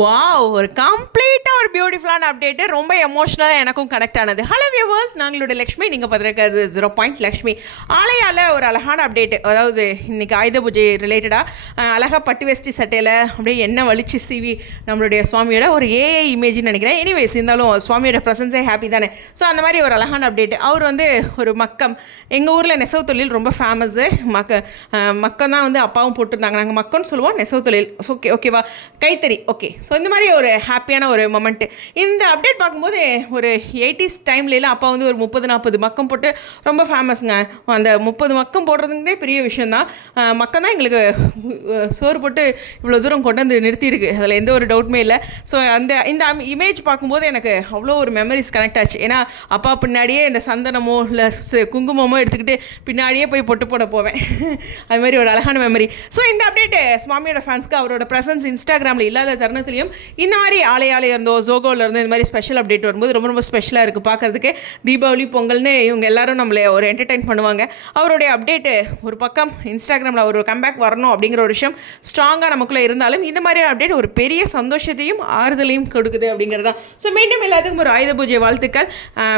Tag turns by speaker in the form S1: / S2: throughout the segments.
S1: Wow ஒரு கம்ப்ளீட்டாக ஒரு பியூட்டிஃபுல்லான அப்டேட்டு. ரொம்ப எமோஷ்னலாக எனக்கும் கனெக்ட் ஆனது. ஹலோ வியூவர்ஸ் நாங்களோட லக்ஷ்மி. நீங்கள் பார்த்துருக்கிறது ஜீரோ பாயிண்ட் லக்ஷ்மி. ஆலையால் ஒரு அழகான அப்டேட்டு. அதாவது இன்றைக்கி ஆயுத பூஜை ரிலேட்டடாக அழகாக பட்டு வேஷ்டி சட்டையில் அப்படியே என்ன வலிச்சு சிவி நம்மளுடைய சுவாமியோட ஒரு ஏஐ இமேஜ்னு நினைக்கிறேன். எனிவேஸ் இருந்தாலும் சுவாமியோட ப்ரெசன்ஸே ஹாப்பி தானே. ஸோ அந்த மாதிரி ஒரு அழகான அப்டேட் அவர் வந்து ஒரு மக்கம். எங்கள் ஊரில் நெசவு தொழில் ரொம்ப ஃபேமஸ்ஸு மக்க மக்கம் தான் வந்து அப்பாவும் போட்டிருந்தாங்க. நாங்கள் மக்கம்னு சொல்லுவோம். நெசவு தொழில். ஓகே ஓகேவா கைத்தறி. ஓகே ஸோ இந்த மாதிரி ஒரு ஹாப்பியான ஒரு மொமெண்ட்டு இந்த அப்டேட் பார்க்கும்போது ஒரு எயிட்டிஸ் டைம்லலாம் அப்பா வந்து ஒரு முப்பது நாற்பது மக்கம் போட்டு ரொம்ப ஃபேமஸ்ங்க அந்த முப்பது மக்கம் போடுறதுங்களே பெரிய விஷயந்தான் மக்கம் தான் எங்களுக்கு சோறு போட்டு இவ்வளோ தூரம் கொண்டு வந்து நிறுத்தியிருக்கு. அதில் எந்த ஒரு டவுட்டுமே இல்லை. ஸோ அந்த இந்த இமேஜ் பார்க்கும்போது எனக்கு அவ்வளோ ஒரு மெமரிஸ் கனெக்ட் ஆச்சு. ஏன்னா அப்பா பின்னாடியே இந்த சந்தனமோ இல்லை குங்குமமோ எடுத்துக்கிட்டு பின்னாடியே போய் பொட்டு போட போவேன். அது மாதிரி ஒரு அழகான மெமரி ஸோ இந்த அப்டேட்டு சுவாமியோட ஃபேன்ஸ்க்கு அவரோட ப்ரெசன்ஸ் இன்ஸ்டாகிராமில் இல்லாத தருணத்துலையும் இந்த மாதிரி ஆலையாலே இருந்தோ ஜோகோவில் இருந்தோ இந்த மாதிரி ஸ்பெஷல் அப்டேட் வரும்போது ரொம்ப ரொம்ப ஸ்பெஷலாக இருக்குது பார்க்குறதுக்கு. தீபாவளி பொங்கல்னு இவங்க எல்லாரும் நம்மளை ஒரு என்டர்டைன் பண்ணுவாங்க. அவருடைய அப்டேட்டு ஒரு பக்கம் இன்ஸ்டாகிராமில் ஒரு கம்பேக் வரணும் அப்படிங்கிற ஒரு விஷயம் ஸ்ட்ராங்காக நமக்குள்ளே இருந்தாலும் இந்த மாதிரி அப்டேட் ஒரு பெரிய சந்தோஷத்தையும் ஆறுதலையும் கொடுக்குது அப்படிங்கிறது தான் ஸோ மீண்டும் எல்லாத்துக்கும் ஒரு ஆயுத பூஜை வாழ்த்துக்கள்.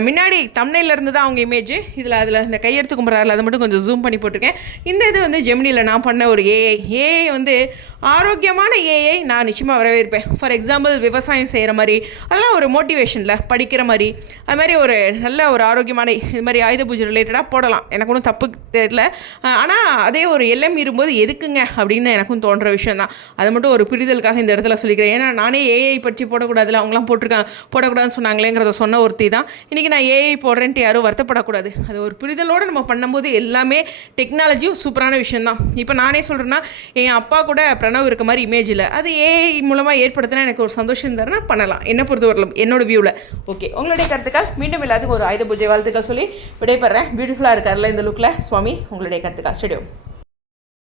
S1: முன்னாடி தமிழில் இருந்து தான் அவங்க இமேஜ் இதில் அதில் இந்த கையெழுத்து கும்பிட்றாரு அதை மட்டும் கொஞ்சம் ஜூம் பண்ணி போட்டிருக்கேன். இந்த இது வந்து ஜெமினியில் நான் பண்ண ஒரு ஏஐ ஏஐ வந்து ஆரோக்கியமான ஏஐ நான் நிச்சயமாக வரவேற்பேன். ஃபார் எக்ஸாம்பிள் விவசாயம் செய்கிற மாதிரி அதெல்லாம் ஒரு மோட்டிவேஷனில் படிக்கிற மாதிரி அது மாதிரி ஒரு நல்ல ஒரு ஆரோக்கியமான இது மாதிரி ஆயுத பூஜை ரிலேட்டடாக போடலாம். எனக்கு ஒன்றும் தப்பு தெரியல. ஆனால் அதே ஒரு எல்லம் இரும்போது எதுக்குங்க? அப்படின்னு எனக்கும் தோன்ற விஷயம் தான் அது மட்டும் ஒரு புரிதலுக்காக இந்த இடத்துல சொல்லிக்கிறேன். ஏன்னா நானே ஏஐ பற்றி போடக்கூடாதுல. அவங்களாம் போட்டிருக்காங்க போடக்கூடாதுன்னு சொன்னாங்களேங்கிறத சொன்ன ஒருத்தி தான். இன்றைக்கி நான் ஏஐ போடுறேன்ட்டு யாரும் வருத்தப்படக்கூடாது. அது ஒரு புரிதலோடு நம்ம பண்ணும்போது எல்லாமே டெக்னாலஜியும் சூப்பரான விஷயம் தான் இப்போ நானே சொல்கிறேன்னா என் அப்பா கூட கனவு இருக்க மாதிரி இமேஜ் இல்லை. அது ஏஐ மூலமாக ஏற்படுத்தினா எனக்கு ஒரு சந்தோஷம் தரேன்னா பண்ணலாம். என்ன பொறுத்தவரையிலும் என்னோட வியூவில் ஓகே உங்களுடைய கருத்துக்கள் மீண்டும் எல்லாத்துக்கும் ஒரு ஆயுத பூஜை வாழ்த்துக்கள் சொல்லி விடைபெறேன். பியூட்டிஃபுல்லாக இருக்கார்ல இந்த லுக்கில் சுவாமி உங்களுடைய கருத்துக்கள். ஸ்டேடியம்